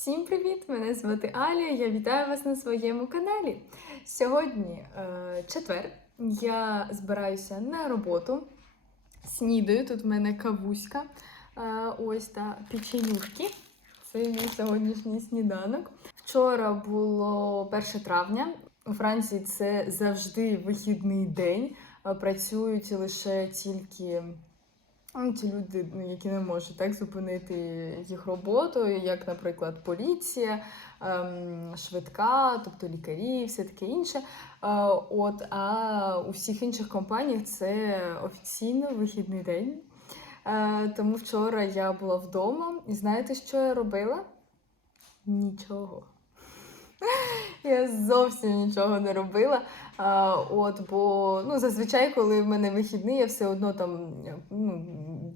Всім привіт! Мене звати Аля. Я вітаю вас на своєму каналі. Сьогодні е, четвер. Я збираюся на роботу. Снідаю. Тут в мене кавуська. Е, ось та печенюшки. Це мій сьогоднішній сніданок. Вчора було 1 травня. У Франції це завжди вихідний день. Е, Працюють лише тільки ті люди, ну, які не можуть так зупинити їх роботу, як, наприклад, поліція, ем, швидка, тобто лікарі, все таке інше. Е, от, а у всіх інших компаніях це офіційно вихідний день. Е, тому вчора я була вдома, і знаєте, що я робила? Нічого. Я зовсім нічого не робила. А, от, бо ну, зазвичай, коли в мене вихідний, я все одно там ну,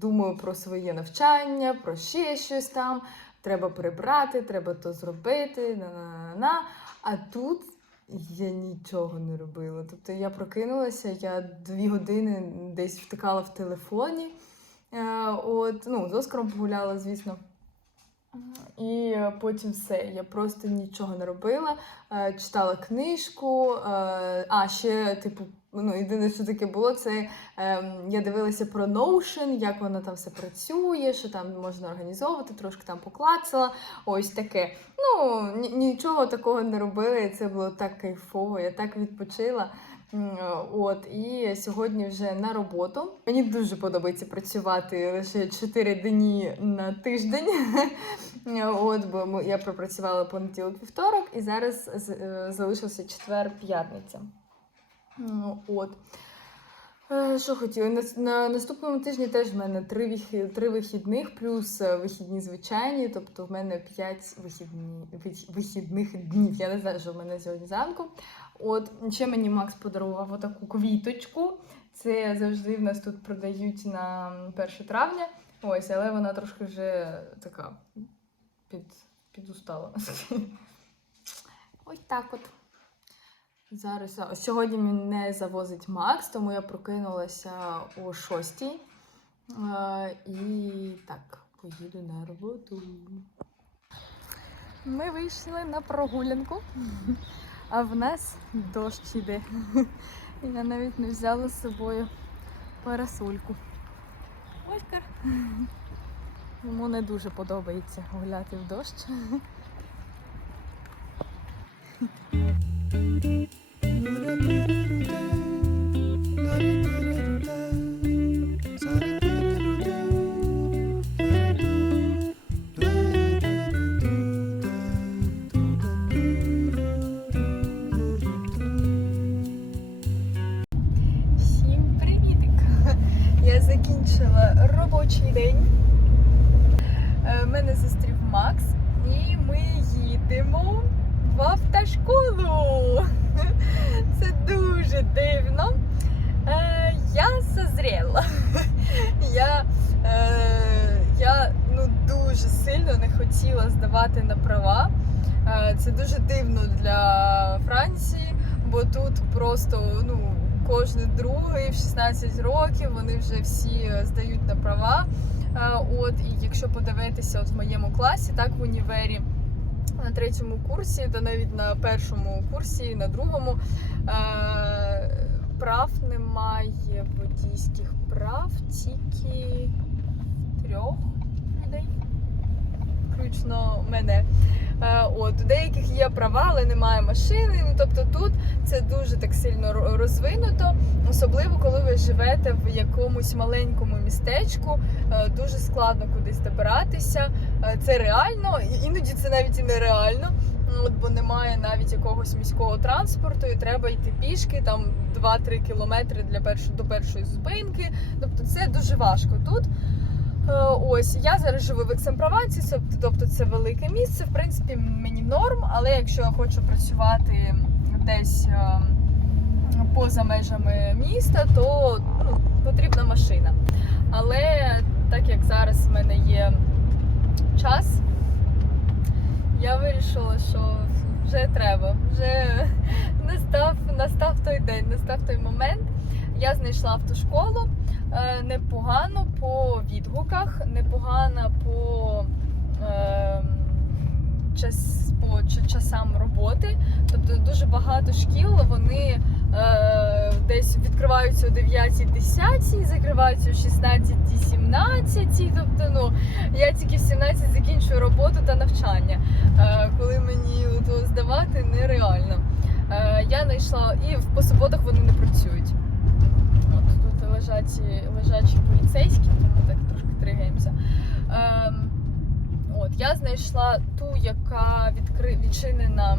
думаю про своє навчання, про ще щось там. Треба прибрати, треба то зробити. на-на-на-на. А тут я нічого не робила. Тобто я прокинулася, я дві години десь втикала в телефоні. Е, от, ну, з Оскаром погуляла, звісно. І потім все. Я просто нічого не робила. Е, Читала книжку. е, А ще, типу, ну єдине, що таке було, це ем, я дивилася про Notion, як воно там все працює, що там можна організовувати, трошки там поклацала. Ось таке. Ну нічого такого не робила, і це було так кайфово. Я так відпочила. М, От і сьогодні вже на роботу. Мені дуже подобається працювати лише 4 дні на тиждень. От, бо я пропрацювала понеділок вівторок, і зараз е, залишився четвер-п'ятниця. От. Е, Що хотіла? На, на наступному тижні теж в мене три, вихи- три вихідних, плюс е, вихідні звичайні, тобто в мене п'ять вихідні, вихідних днів. Я не знаю, що в мене сьогодні зранку. От ще мені Макс подарував отаку квіточку. Це завжди в нас тут продають на 1 травня. Ось, але вона трошки вже така під, підустала. Ось так от. Зараз сьогодні мене завозить Макс, тому я прокинулася о 6. І так, поїду на роботу. Ми вийшли на прогулянку, а в нас дощ іде. Я навіть не взяла з собою парасольку. Оскар. Йому не дуже подобається гуляти в дощ. Всім робочий день. Е, Мене зустрів Макс, і ми їдемо в автошколу. Це дуже дивно. Е, Я созріла. Я, е, я ну, дуже сильно не хотіла здавати на права. Це дуже дивно для Франції, бо тут просто ну, кожен другий в 16 років вони вже всі е, здають на права. Е, От, і якщо подивитися от в моєму класі, так в універі на третьому курсі, та навіть на першому курсі, на другому е, прав немає водійських прав, тільки трьох включно мене. Е, От, у деяких є права, але немає машини. Ну, тобто тут це дуже так сильно розвинуто, особливо коли ви живете в якомусь маленькому містечку, е, дуже складно кудись добиратися. Е, Це реально, іноді це навіть і нереально. От, бо немає навіть якогось міського транспорту, і треба йти пішки там 2-3 кілометри для перш... до першої зупинки. Тобто це дуже важко тут. Е, Ось я зараз живу в Екс-en-Провансі, тобто це велике місце. В принципі, мені норм, але якщо я хочу працювати десь е, поза межами міста, то ну, потрібна машина. Але так як зараз в мене є час, я вирішила, що вже треба, вже настав, настав той день, настав той момент. Я знайшла автошколу непогано по відгуках, непогано по е, час по часам роботи. Тобто дуже багато шкіл вони е, десь відкриваються о 9-10, закриваються о 16-17. Тобто, ну я тільки в 17 закінчую роботу та навчання. Е, коли мені то здавати нереально. Е, я знайшла і по суботах вони не працюють. Лежачі, лежачі поліцейські, тому так трошки тригаємося. Ем, от, я знайшла ту, яка відкри... відчинена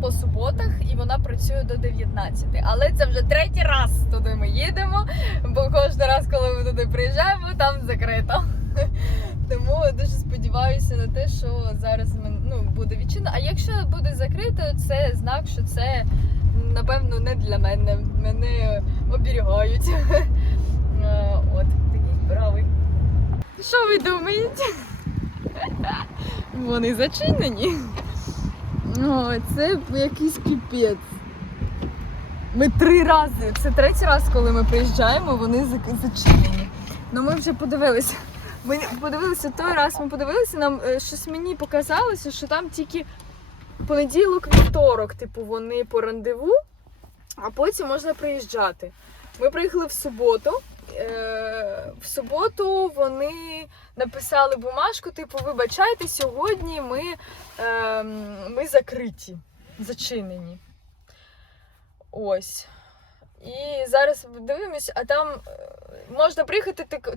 по суботах, і вона працює до 19. Але це вже третій раз туди ми їдемо, бо кожен раз, коли ми туди приїжджаємо, там закрито. Тому дуже сподіваюся на те, що зараз ну, буде відчинено. А якщо буде закрито, це знак, що це напевно не для мене. Мене оберігають. От, такий правий. Що ви думаєте? Вони зачинені. О, це якийсь піпець. Ми три рази. Це третій раз, коли ми приїжджаємо, вони зачинені. Ну ми вже подивилися. Ми подивилися той раз, ми подивилися, нам е, щось мені показалося, що там тільки понеділок, вівторок, типу, вони по рандеву, а потім можна приїжджати. Ми приїхали в суботу. Е, в суботу вони написали бумажку, типу, вибачайте, сьогодні ми, е, ми закриті, зачинені. Ось. І зараз дивимось, а там е, можна приїхати типу,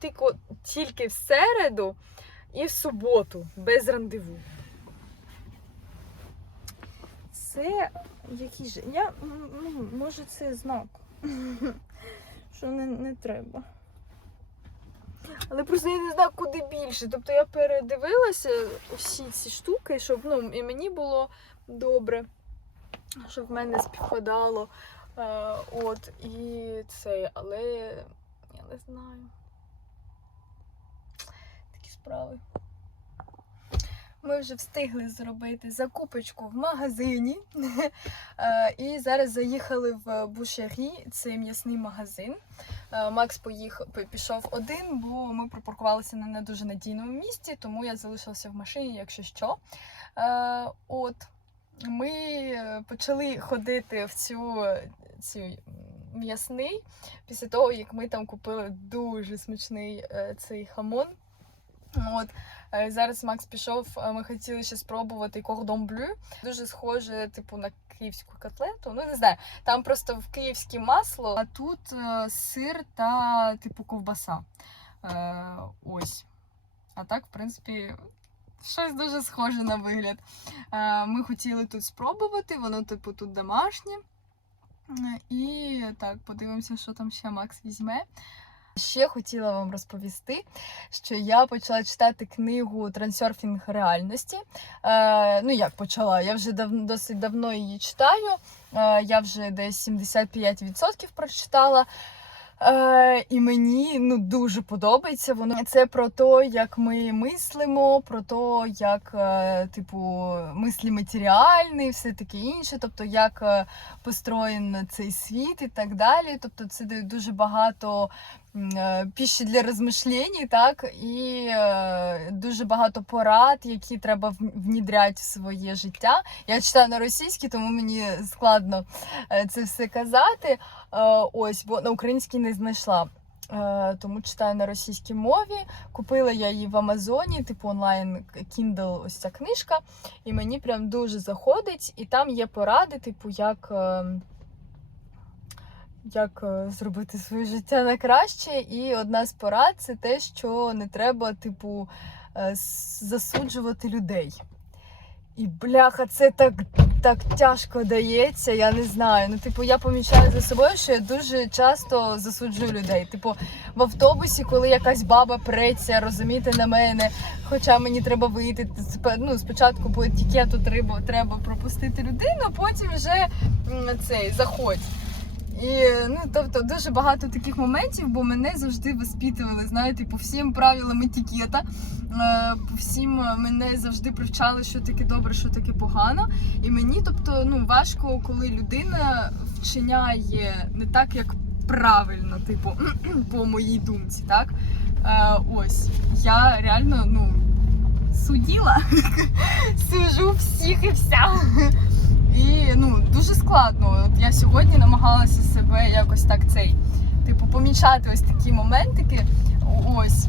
тільки, тільки в середу і в суботу, без рандеву. Це який же. Я ну, може це знак. Що не, не треба. Але просто я не знаю, куди більше. Тобто я передивилася усі ці штуки, щоб ну, і мені було добре, щоб в мене співпадало. Е, от, і це, але я не знаю. Такі справи. Ми вже встигли зробити закупочку в магазині. Е, І зараз заїхали в Бушері, це м'ясний магазин. Е, Макс поїхав, пішов один, бо ми припаркувалися на не дуже надійному місці, тому я залишилася в машині, якщо що. Е, От ми почали ходити в цю, цю м'ясний після того, як ми там купили дуже смачний цей хамон. От зараз Макс пішов. е, Ми хотіли ще спробувати кордон блю. Дуже схоже, типу, на київську котлету. Ну не знаю, там просто в київське масло, а тут е, сир та типу ковбаса. Е, ось. А так, в принципі, щось дуже схоже на вигляд. Ми хотіли тут спробувати, воно, типу, тут домашнє. І так, подивимося, що там ще Макс візьме. Ще хотіла вам розповісти, що я почала читати книгу Трансерфінг реальності. Е, ну, як почала? Я вже дав, досить давно її читаю. Е, я вже десь 75% прочитала. Е, і мені ну дуже подобається воно. Це про те, як ми мислимо, про те, як е, типу мислі матеріальні, все таке інше, тобто як е, построєн цей світ і так далі. Тобто, це дуже багато піші для розмишлень, так і е, дуже багато порад, які треба внідряти в своє життя. Я читаю на російській, тому мені складно е, це все казати. Е, Ось, бо на українській не знайшла. Е, Тому читаю на російській мові. Купила я її в Амазоні, типу онлайн Kindle, ось ця книжка. І мені прям дуже заходить. І там є поради, типу, як, е, як е, зробити своє життя на краще. І одна з порад це те, що не треба, типу, е, засуджувати людей. І бляха, це так, так тяжко дається, я не знаю. Ну, типу, я помічаю за собою, що я дуже часто засуджую людей. Типу, в автобусі, коли якась баба преться, розумієте, на мене, хоча мені треба вийти. Ну, спочатку по етикету треба, треба пропустити людину, потім вже цей заходь. І ну тобто дуже багато таких моментів, бо мене завжди воспитували, знаєте, по всім правилам етикета. Е, По всім е, мене завжди привчали, що таке добре, що таке погано. І мені, тобто, ну важко, коли людина вчиняє не так, як правильно, типу, по моїй думці, так? Е, ось я реально ну суділа, сужу всіх і вся. І ну, дуже складно. От я сьогодні намагалася себе якось так цей, типу, помічати ось такі моментики. Ось.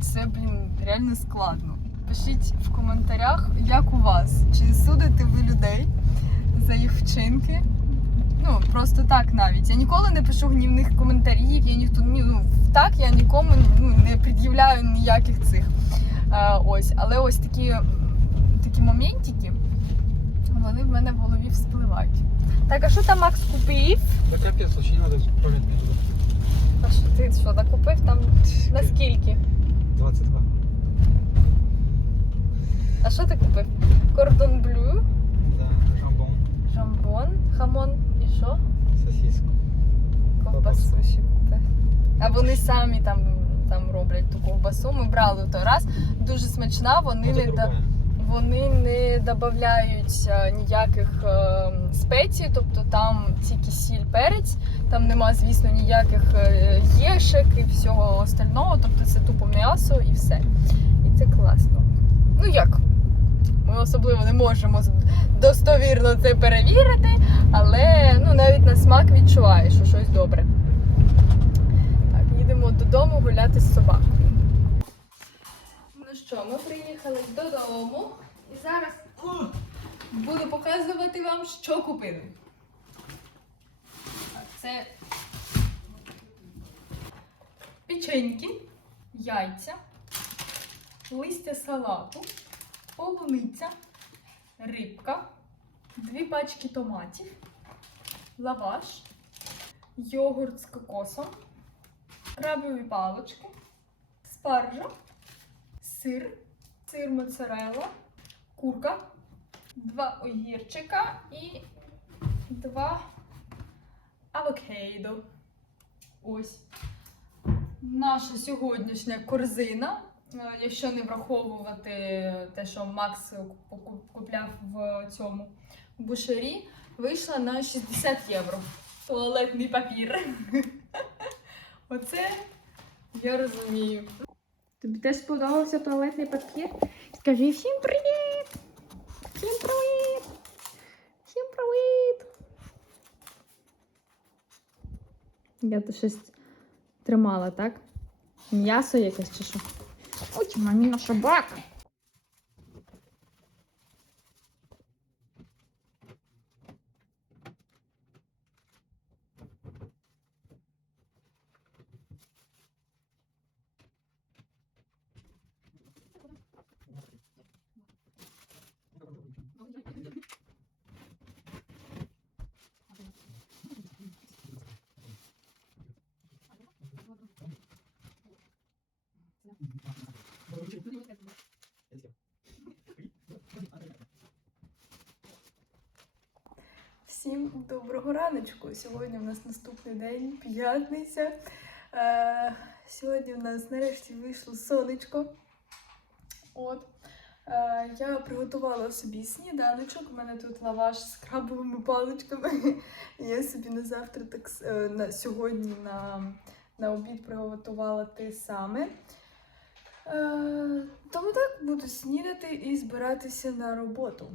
Це, блін, реально складно. Пишіть в коментарях, як у вас. Чи судите ви людей за їх вчинки? Ну, просто так навіть. Я ніколи не пишу гнівних коментарів, я ніхто ні, ну, так я нікому ну, не пред'являю ніяких цих. Е, ось, але ось такі, такі моментики, вони в мене в голові вспливають. Так, а що там Макс купив? Да капец, не надо между. А що ти що, накупив там наскільки? 22. А що ти купив? Кордон блю, Да, жамбон, жамбон, хамон і що? сосиску. Ковбасу ще купив. А вони самі там, там роблять ту ковбасу. Ми брали в той раз. Дуже смачна, вони не да, другая. Вони не додають ніяких е, спецій, тобто там тільки сіль, перець, там нема, звісно, ніяких е, єшек і всього остального. Тобто це тупо м'ясо і все. І це класно. Ну як? Ми особливо не можемо достовірно це перевірити, але ну, навіть на смак відчуваєш, що щось добре. Так, їдемо додому гуляти з собакою. Що, ми приїхали додому і зараз буду показувати вам, що купили. Це печеньки, яйця, листя салату, полуниця, рибка, дві пачки томатів, лаваш, йогурт з кокосом, крабові палички, спаржа, сир, сир моцарелла, курка, два огірчика і два авокадо. Ось наша сьогоднішня корзина. Е, Якщо не враховувати те, що Макс купляв в цьому бушері, вийшла на 60 євро. Туалетний папір. Оце я розумію. Тобі теж сподобався туалетний папір? Скажи всім привіт! Всім привіт! Всім привіт! Я то щось тримала, так? М'ясо якесь чи що? Ой, маміна собака! Всім доброго раночку. Сьогодні у нас наступний день, п'ятниця. Е, сьогодні у нас нарешті вийшло сонечко. От. Е, я приготувала собі сніданочок. У мене тут лаваш з крабовими паличками. Я собі на завтра, так е, на сьогодні на, на обід приготувала те саме. Е, тому так буду снідати і збиратися на роботу.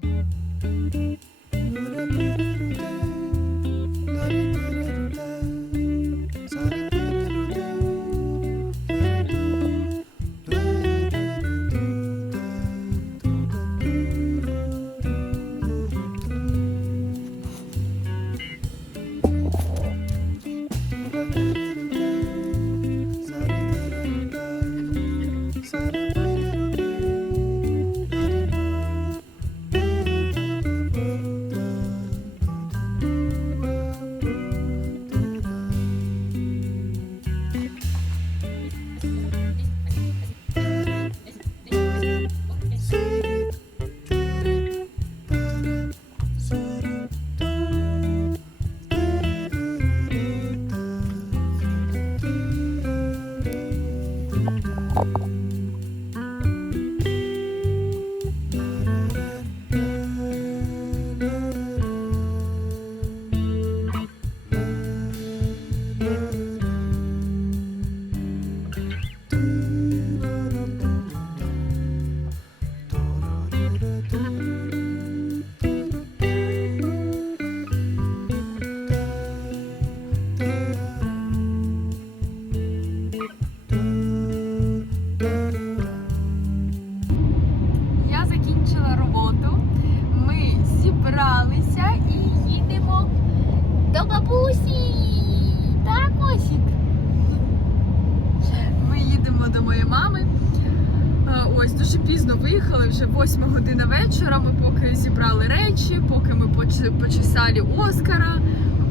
Ми Оскара,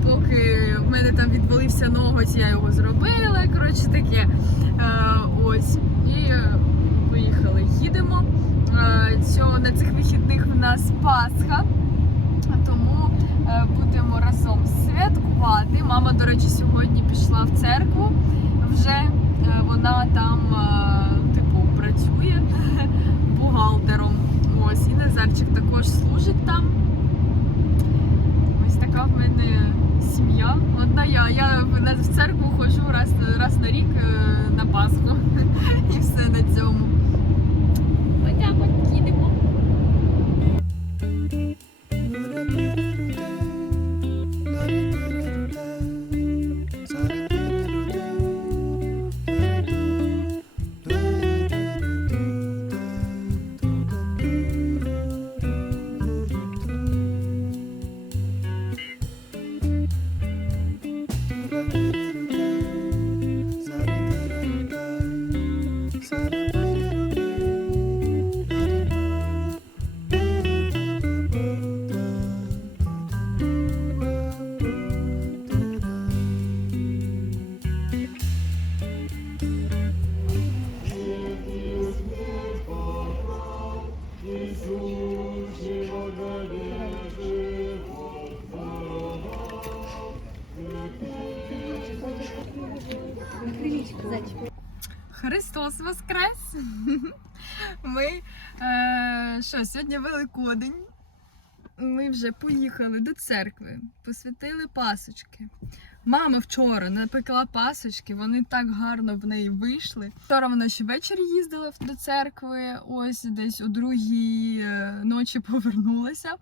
поки в мене там відвалився ноготь, я його зробила. Коротше таке. Е, Ось. І е, виїхали. Їдемо. Е, Цього на цих вихідних в нас Пасха. Тому е, будемо разом святкувати. Мама, до речі, сьогодні пішла в церкву. Вже е, вона там, е, типу, працює бухгалтером. Ось, і Назарчик також служить там. Така в мене сім'я. Одна я. Я в церкву ходжу раз, раз на рік е, на Пасху. що, сьогодні Великодень. Ми вже поїхали до церкви, посвятили пасочки. Мама вчора напекла пасочки, вони так гарно в неї вийшли. Вчора вона ще ввечері їздила до церкви, ось десь у другій е, ночі повернулася.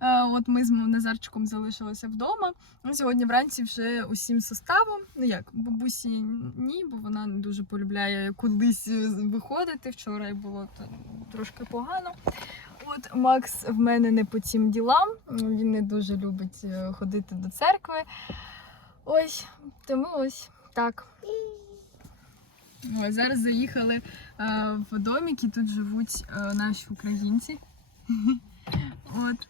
Е, От ми з Назарчиком залишилися вдома. Ну, Сьогодні вранці вже усім составом. Ну як, бабусі ні, бо вона не дуже полюбляє кудись е, виходити. Вчора було трошки погано. От Макс в мене не по цим ділам. Він не дуже любить е, ходити до церкви. Ось, тому ось так. Ось, зараз заїхали е, в домик і тут живуть е, наші українці. От.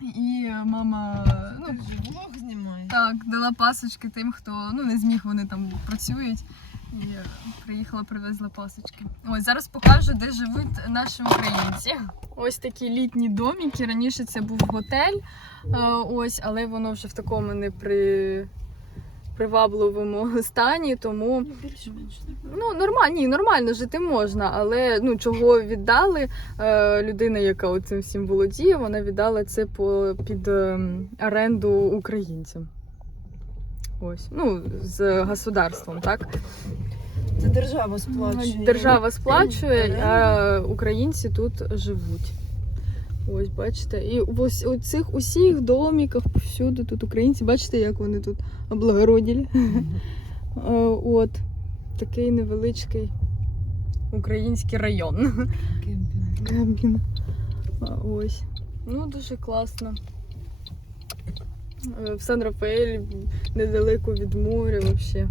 І е, мама ну, Влог знімає. так, дала пасочки тим, хто ну не зміг, вони там працюють. І е, приїхала, привезла пасочки. Ось зараз покажу, де живуть наші українці. Ось такі літні доміки. Раніше це був готель, е, ось, але воно вже в такому не при... привабливому стані, тому Більш-менш Ну, нормально, ні, нормально жити можна, але ну чого віддали е, людина, яка цим всім володіє, вона віддала це по під ем, оренду українцям. Ось, ну, з государством, так? Це держава сплачує. Держава сплачує, а українці тут живуть. Ось, бачите, і ось у цих усіх доміках повсюди тут українці, бачите, як вони тут облагородили. Е, От такий невеличкий український район. Кемпінг. Кемпінг. Ось. Ну, дуже класно. Е, В Сан-Рафаелі недалеко від моря взагалі.